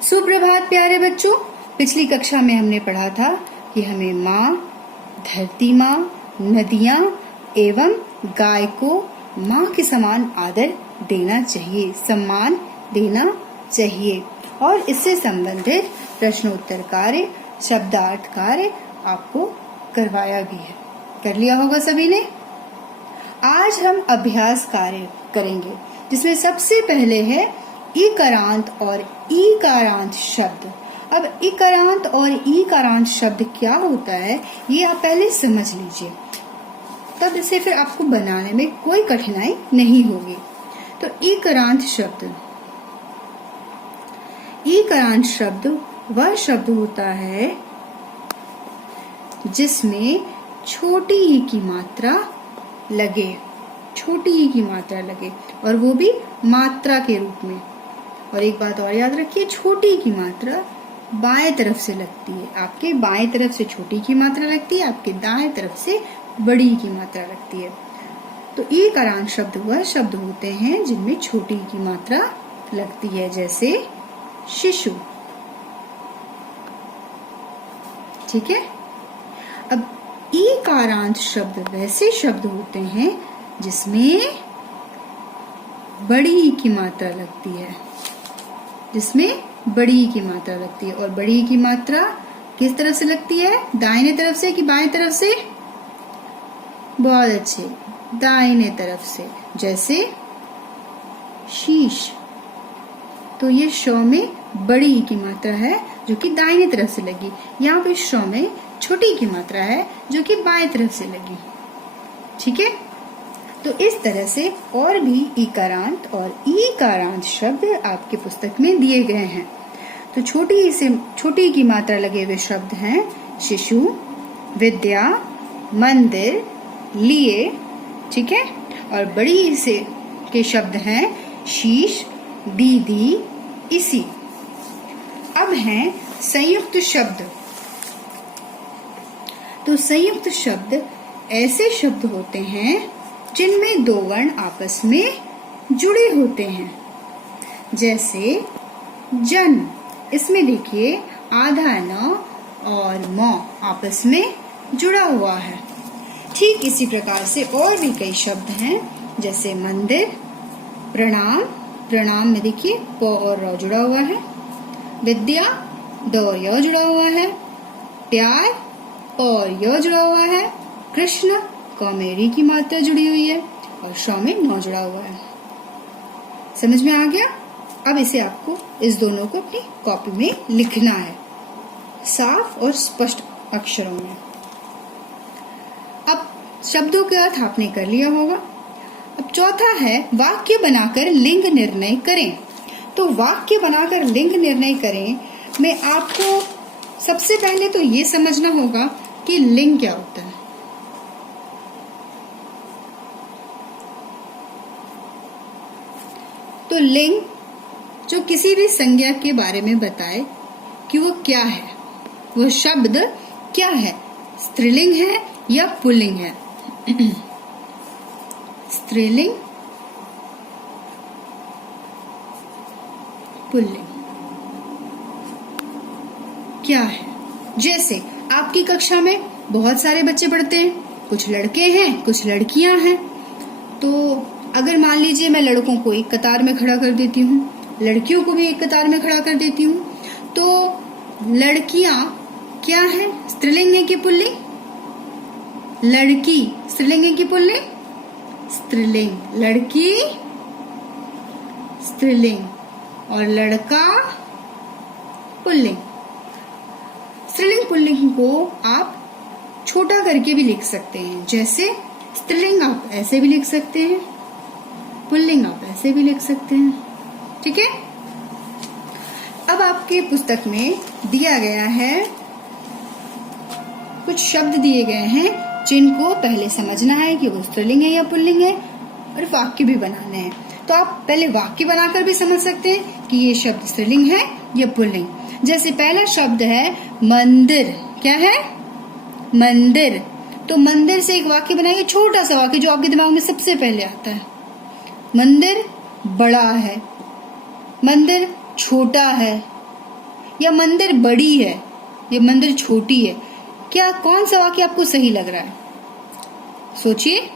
सुप्रभात प्यारे बच्चों। पिछली कक्षा में हमने पढ़ा था कि हमें माँ, धरती माँ, नदियाँ एवं गाय को माँ के समान आदर देना चाहिए, सम्मान देना चाहिए। और इससे संबंधित प्रश्नोत्तर कार्य, शब्दार्थ कार्य आपको करवाया भी है। कर लिया होगा सभी ने। आज हम अभ्यास कार्य करेंगे, जिसमें सबसे पहले है इकारांत और ईकारांत शब्द। अब इकारांत और ईकारांत शब्द क्या होता है, ये आप पहले समझ लीजिए, तब इसे फिर आपको बनाने में कोई कठिनाई नहीं होगी। तो इकारांत शब्द वह शब्द होता है जिसमें छोटी ई की मात्रा लगे, छोटी ई की मात्रा लगे, और वो भी मात्रा के रूप में। और एक बात और याद रखिए, छोटी की मात्रा बाएं तरफ से लगती है। आपके बाएं तरफ से छोटी की मात्रा लगती है, आपके दाएं तरफ से बड़ी की मात्रा लगती है। तो इकारांत शब्द वह शब्द होते हैं जिनमें छोटी की मात्रा लगती है, जैसे शिशु। ठीक है। अब ईकारांत शब्द वैसे शब्द होते हैं जिसमें बड़ी ई की मात्रा लगती है, जिसमें बड़ी ई की मात्रा लगती है। और बड़ी ई की मात्रा किस तरफ से लगती है, दाहिने तरफ से कि बाएं तरफ से? बहुत अच्छे, दाहिने तरफ से। जैसे शीश, तो ये शौ में बड़ी ई की मात्रा है जो कि दाहिने तरफ से लगी। यहाँ पे शौ में छोटी की मात्रा है जो कि बाएं तरफ से लगी। ठीक है। तो इस तरह से और भी इकारांत और ईकारांत शब्द आपके पुस्तक में दिए गए हैं। तो छोटी की मात्रा लगे हुए शब्द हैं शिशु, विद्या, मंदिर, लिए। ठीक है। और बड़ी से के शब्द हैं शीश, दीदी, इसी। अब हैं संयुक्त शब्द। तो संयुक्त शब्द ऐसे शब्द होते हैं जिनमें दो वर्ण आपस में जुड़े होते हैं, जैसे जन। इसमें देखिए आधा न और म आपस में जुड़ा हुआ है। ठीक इसी प्रकार से और भी कई शब्द हैं, जैसे मंदिर, प्रणाम। प्रणाम में देखिए प और र जुड़ा हुआ है। विद्या, द और य जुड़ा हुआ है। प्यार, प और य जुड़ा हुआ है। कृष्ण, क में री की मात्रा जुड़ी हुई है और श में न जुड़ा हुआ है। समझ में आ गया? अब इसे आपको इस दोनों को अपनी कॉपी में लिखना है, साफ और स्पष्ट अक्षरों में। अब शब्दों के अर्थ आपने कर लिया होगा। अब चौथा है वाक्य बनाकर लिंग निर्णय करें। तो वाक्य बनाकर लिंग निर्णय करें में आपको सबसे पहले तो ये समझना होगा कि लिंग क्या होता है। तो लिंग जो किसी भी संज्ञा के बारे में बताए कि वो क्या है, वो शब्द क्या है, स्त्रीलिंग है या पुल्लिंग है। स्त्रीलिंग, पुल्लिंग क्या है। जैसे आपकी कक्षा में बहुत सारे बच्चे पढ़ते हैं, कुछ लड़के हैं, कुछ लड़कियां हैं। तो अगर मान लीजिए मैं लड़कों को एक कतार में खड़ा कर देती हूँ, लड़कियों को भी एक कतार में खड़ा कर देती हूँ, तो लड़कियां क्या है, स्त्रीलिंग है कि पुल्लिंग? लड़की स्त्रीलिंग है कि पुल्लिंग? स्त्रीलिंग। लड़की स्त्रीलिंग और लड़का पुल्लिंग। स्त्रीलिंग पुल्लिंग को आप छोटा करके भी लिख सकते हैं, जैसे स्त्रीलिंग आप ऐसे भी लिख सकते हैं, पुल्लिंग आप ऐसे भी लिख सकते हैं। ठीक है। अब आपके पुस्तक में दिया गया है, कुछ शब्द दिए गए हैं जिनको पहले समझना है कि वो स्त्रीलिंग है या पुल्लिंग है, और वाक्य भी बनाने हैं। तो आप पहले वाक्य बनाकर भी समझ सकते हैं कि ये शब्द स्त्रीलिंग है या पुल्लिंग। जैसे पहला शब्द है मंदिर। क्या है? मंदिर। तो मंदिर से एक वाक्य बनाएंगे, छोटा सा वाक्य जो आपके दिमाग में सबसे पहले आता है। मंदिर बड़ा है, मंदिर छोटा है, या मंदिर बड़ी है या मंदिर छोटी है? क्या कौन सा वाक्य आपको सही लग रहा है? सोचिए।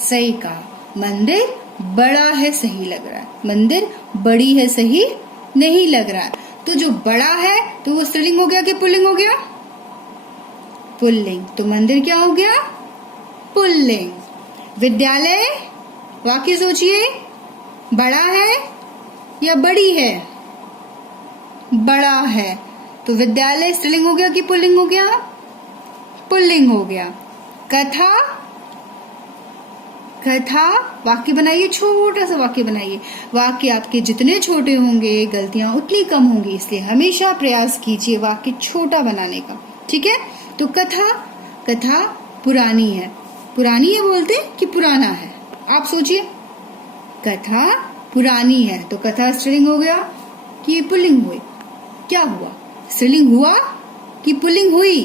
सही कहा, मंदिर बड़ा है सही लग रहा है, मंदिर बड़ी है सही नहीं लग रहा है। तो जो बड़ा है तो वो स्त्रीलिंग हो गया कि पुल्लिंग हो गया? पुल्लिंग। तो मंदिर क्या हो गया? पुल्लिंग। विद्यालय, वाक्य सोचिए, बड़ा है या बड़ी है? बड़ा है। तो विद्यालय स्त्रीलिंग हो गया कि पुल्लिंग हो गया? पुल्लिंग हो गया। कथा, कथा वाक्य बनाइए, छोटा सा वाक्य बनाइए। वाक्य आपके जितने छोटे होंगे गलतियां उतनी कम होंगी, इसलिए हमेशा प्रयास कीजिए वाक्य छोटा बनाने का। ठीक है। तो कथा, कथा पुरानी है। पुरानी है बोलते कि पुराना है? आप सोचिए। कथा पुरानी है तो कथा स्त्रीलिंग हो गया कि पुल्लिंग हुई? क्या हुआ? स्त्रीलिंग हुआ कि पुल्लिंग हुई?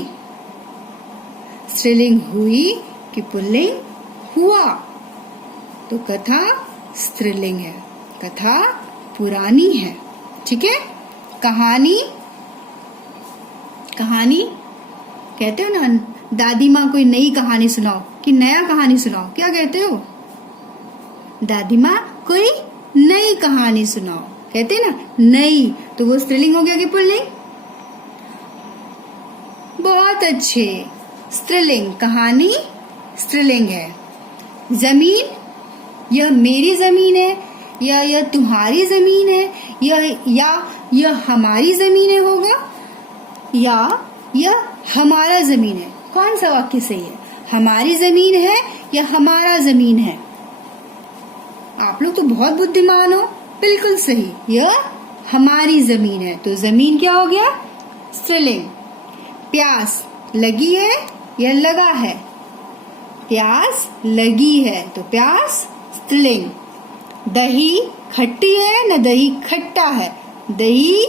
स्त्रीलिंग हुई कि पुल्लिंग हुआ? तो कथा स्त्रीलिंग है, कथा पुरानी है। ठीक है। कहानी, कहानी कहते हो ना, दादी माँ कोई नई कहानी सुनाओ कि नया कहानी सुनाओ, क्या कहते हो? दादी माँ कोई नई कहानी सुनाओ, कहते हैं ना नई। तो वो स्त्रीलिंग हो गया कि पुल्लिंग? बहुत अच्छे, स्त्रीलिंग। कहानी स्त्रीलिंग है। जमीन, यह मेरी जमीन है या यह तुम्हारी जमीन है या यह हमारी जमीन है होगा, या यह हमारा जमीन है? कौन सा वाक्य सही है? हमारी जमीन है या हमारा जमीन है? आप लोग तो बहुत बुद्धिमान हो। बिल्कुल सही, यह हमारी जमीन है। तो जमीन क्या हो गया? स्त्रीलिंग। प्यास, लगी है या लगा है? प्यास लगी है तो प्यास स्त्रीलिंग। दही खट्टी है ना दही खट्टा है? दही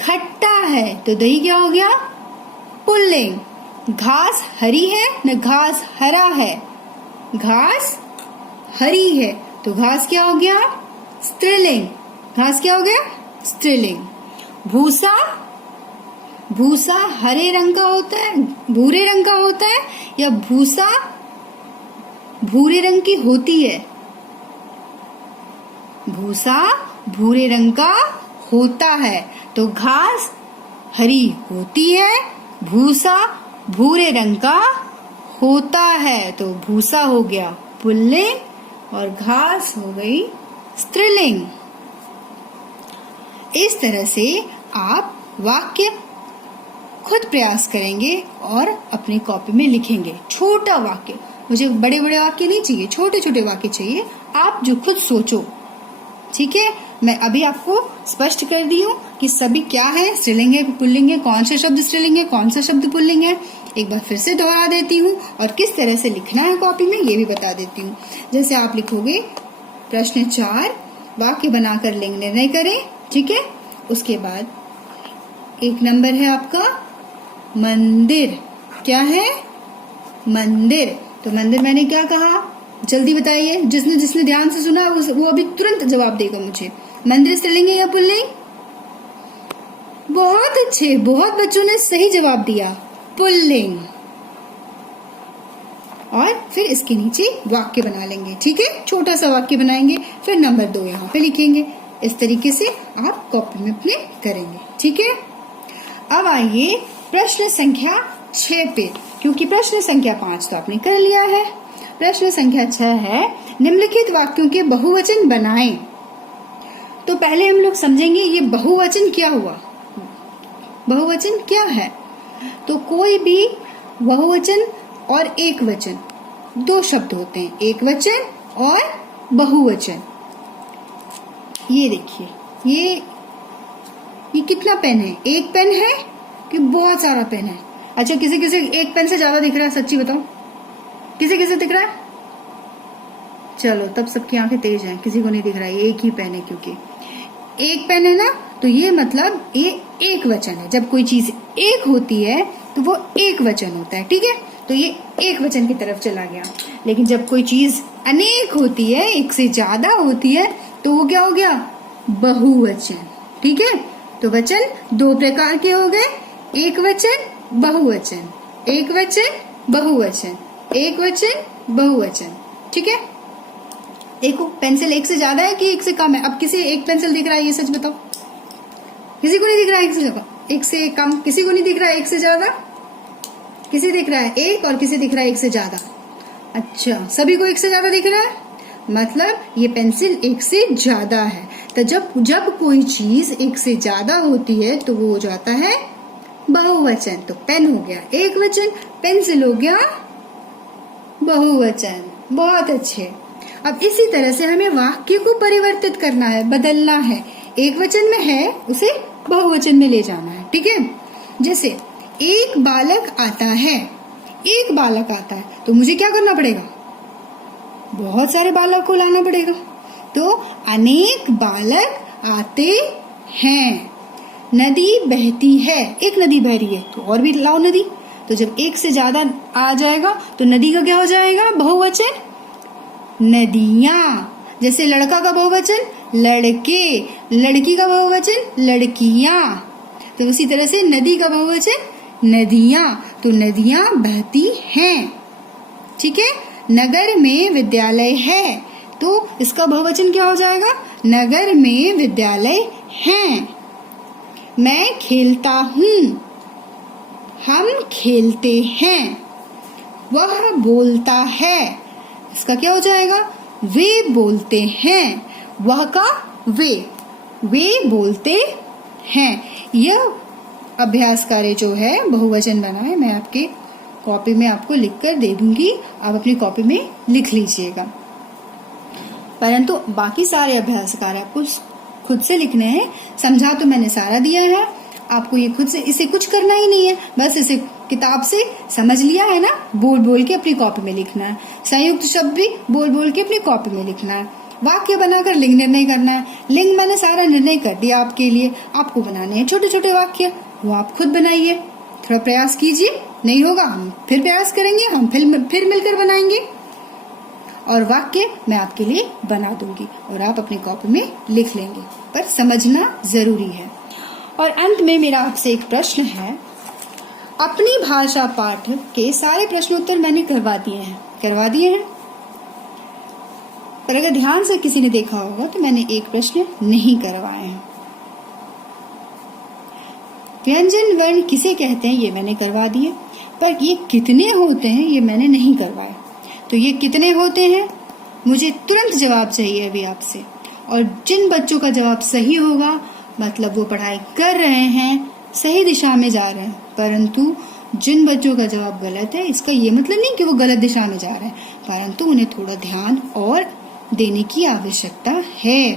खट्टा है तो दही क्या हो गया? पुल्लिंग। घास हरी है ना घास हरा है? घास हरी है तो घास क्या हो गया? स्त्रीलिंग। घास क्या हो गया? स्त्रीलिंग। भूसा, भूसा हरे रंग का होता है, भूरे रंग का होता है या भूसा भूरे रंग की होती है? भूसा भूरे रंग का होता है तो घास हरी होती है, भूसा भूरे रंग का होता है तो भूसा हो गया पुल्लिंग और घास हो गई स्त्रीलिंग। इस तरह से आप वाक्य खुद प्रयास करेंगे और अपनी कॉपी में लिखेंगे। छोटा वाक्य, मुझे बड़े बड़े वाक्य नहीं चाहिए, छोटे छोटे वाक्य चाहिए, आप जो खुद सोचो। ठीक है। मैं अभी आपको स्पष्ट कर दी हूँ कि सभी क्या है, स्त्रीलिंग है पुल्लिंग है, कौन सा शब्द स्त्रीलिंग है कौन सा शब्द पुल्लिंग है। एक बार फिर से दोहरा देती हूँ और किस तरह से लिखना है कॉपी में ये भी बता देती हूँ। जैसे आप लिखोगे प्रश्न 4, वाक्य बनाकर लिंग निर्णय करें। ठीक है। उसके बाद 1 नंबर है आपका मंदिर। क्या है? मंदिर। तो मंदिर मैंने क्या कहा, जल्दी बताइए। जिसने जिसने ध्यान से सुना वो अभी तुरंत जवाब देगा मुझे। मंदिर स्त्रीलिंग है या पुल्लिंग? बहुत अच्छे, बहुत बच्चों ने सही जवाब दिया, पुल्लिंग। और फिर इसके नीचे वाक्य बना लेंगे। ठीक है। छोटा सा वाक्य बनाएंगे, फिर नंबर 2 यहाँ पे लिखेंगे। इस तरीके से आप कॉपी में अपने करेंगे। ठीक है। अब आइए प्रश्न संख्या 6 पे, क्योंकि प्रश्न संख्या 5 तो आपने कर लिया है। प्रश्न संख्या 6 है, निम्नलिखित वाक्यों के बहुवचन बनाएं। तो पहले हम लोग समझेंगे ये बहुवचन क्या हुआ। बहुवचन क्या है? तो कोई भी बहुवचन और एक वचन 2 शब्द होते हैं, एक वचन और बहुवचन। ये देखिए, ये कितना पेन है? एक पेन है कि बहुत सारा पेन है? अच्छा, किसी किसी एक पेन से ज्यादा दिख रहा है, सच्ची बताओ, किसी किसी दिख रहा है? चलो तब सबकी आंखें तेज हैं, किसी को नहीं दिख रहा है। एक ही पेन है, क्योंकि एक पेन है ना, तो ये मतलब ये एक वचन है। जब कोई चीज एक होती है तो वो एक वचन होता है। ठीक है। तो ये एक वचन की तरफ चला गया। लेकिन जब कोई चीज अनेक होती है, एक से ज्यादा होती है, तो वो क्या हो गया? बहुवचन। ठीक है। तो वचन दो प्रकार के हो गए, एक वचन बहुवचन, एक वचन बहुवचन, एक वचन बहुवचन। ठीक है, एक पेंसिल एक से ज्यादा है कि एक से कम है? अब किसी एक पेंसिल दिख रहा है, ये सच बताओ, किसी को नहीं दिख रहा है? एक से ज्यादा, एक से कम, किसी को नहीं दिख रहा है? एक से ज्यादा किसी दिख रहा है? एक, और किसी दिख रहा है एक से ज्यादा? अच्छा, सभी को एक से ज्यादा दिख रहा है, मतलब ये पेंसिल एक से ज्यादा है। तो जब कोई चीज एक से ज्यादा होती है तो वो हो जाता है बहुवचन। तो पेन हो गया एक वचन, पेंसिल हो गया बहुवचन। बहुत अच्छे। अब इसी तरह से हमें वाक्य को परिवर्तित करना है, बदलना है। एक वचन में है उसे बहुवचन में ले जाना है। ठीक है, जैसे एक बालक आता है, एक बालक आता है, तो मुझे क्या करना पड़ेगा? बहुत सारे बालक को लाना पड़ेगा। तो अनेक बालक आते हैं। नदी बहती है, एक नदी बह रही है, तो और भी लाओ नदी। तो जब एक से ज्यादा आ जाएगा तो नदी का क्या हो जाएगा? बहुवचन, नदियां। जैसे लड़का का बहुवचन लड़के, लड़की का बहुवचन लड़कियां। तो उसी तरह से नदी का बहुवचन नदियां, तो नदियां बहती हैं। ठीक है, नगर में विद्यालय है, तो इसका बहुवचन क्या हो जाएगा? नगर में विद्यालय हैं। मैं खेलता हूँ, हम खेलते हैं। वह बोलता है, इसका क्या हो जाएगा? वे बोलते हैं। वह का वे बोलते हैं। यह अभ्यास कार्य जो है बहुवचन बना है, मैं आपके कॉपी में आपको लिख कर दे दूंगी, आप अपनी कॉपी में लिख लीजिएगा। परंतु बाकी सारे अभ्यास कार्य आपको खुद से लिखने हैं। समझा तो मैंने सारा दिया है, आपको ये खुद से इसे कुछ करना ही नहीं है, बस इसे किताब से समझ लिया है ना, बोल बोल के अपनी कॉपी में लिखना है। संयुक्त शब्द भी बोल बोल के अपनी कॉपी में लिखना है। वाक्य बनाकर लिंग निर्णय करना है। लिंग मैंने सारा निर्णय कर दिया आपके लिए, आपको बनाने हैं छोटे छोटे वाक्य, वो आप खुद बनाइए। थोड़ा प्रयास कीजिए, नहीं होगा हम फिर प्रयास करेंगे, हम फिर मिलकर बनाएंगे और वाक्य मैं आपके लिए बना दूंगी और आप अपनी कॉपी में लिख लेंगे, पर समझना जरूरी है। और अंत में मेरा आपसे एक प्रश्न है। अपनी भाषा पाठ के सारे प्रश्नोत्तर मैंने करवा दिए हैं, पर अगर ध्यान से किसी ने देखा होगा तो मैंने एक प्रश्न नहीं करवाए हैं। व्यंजन वर्ण किसे कहते हैं ये मैंने करवा दिए, पर ये कितने होते हैं ये मैंने नहीं करवाया। तो ये कितने होते हैं मुझे तुरंत जवाब चाहिए अभी आपसे। और जिन बच्चों का जवाब सही होगा मतलब वो पढ़ाई कर रहे हैं, सही दिशा में जा रहे हैं, परंतु जिन बच्चों का जवाब गलत है इसका ये मतलब नहीं कि वो गलत दिशा में जा रहे हैं, परंतु उन्हें थोड़ा ध्यान और देने की आवश्यकता है।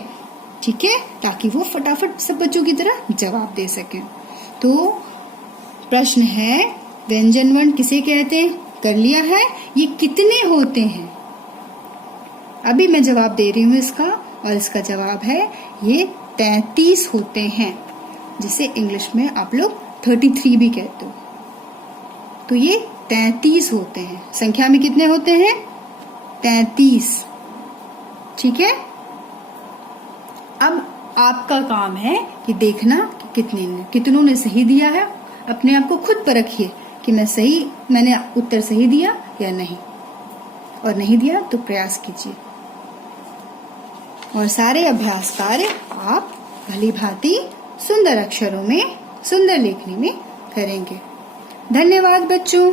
ठीक है, ताकि वो फटाफट सब बच्चों की तरह जवाब दे सकें। तो प्रश्न है व्यंजन वर्ण किसे कहते हैं, कर लिया है। ये कितने होते हैं अभी मैं जवाब दे रही हूँ इसका, और इसका जवाब है ये 33 होते हैं, जिसे इंग्लिश में आप लोग 33 भी कहते हो। तो ये 33 होते हैं। संख्या में कितने होते हैं? 33। ठीक है, अब आपका काम है कि देखना कि कितनों ने सही दिया है। अपने आप को खुद परखिए कि मैंने उत्तर सही दिया या नहीं, और नहीं दिया तो प्रयास कीजिए। और सारे अभ्यास कार्य आप भली भांति सुंदर अक्षरों में, सुंदर लेखनी में करेंगे। धन्यवाद बच्चों।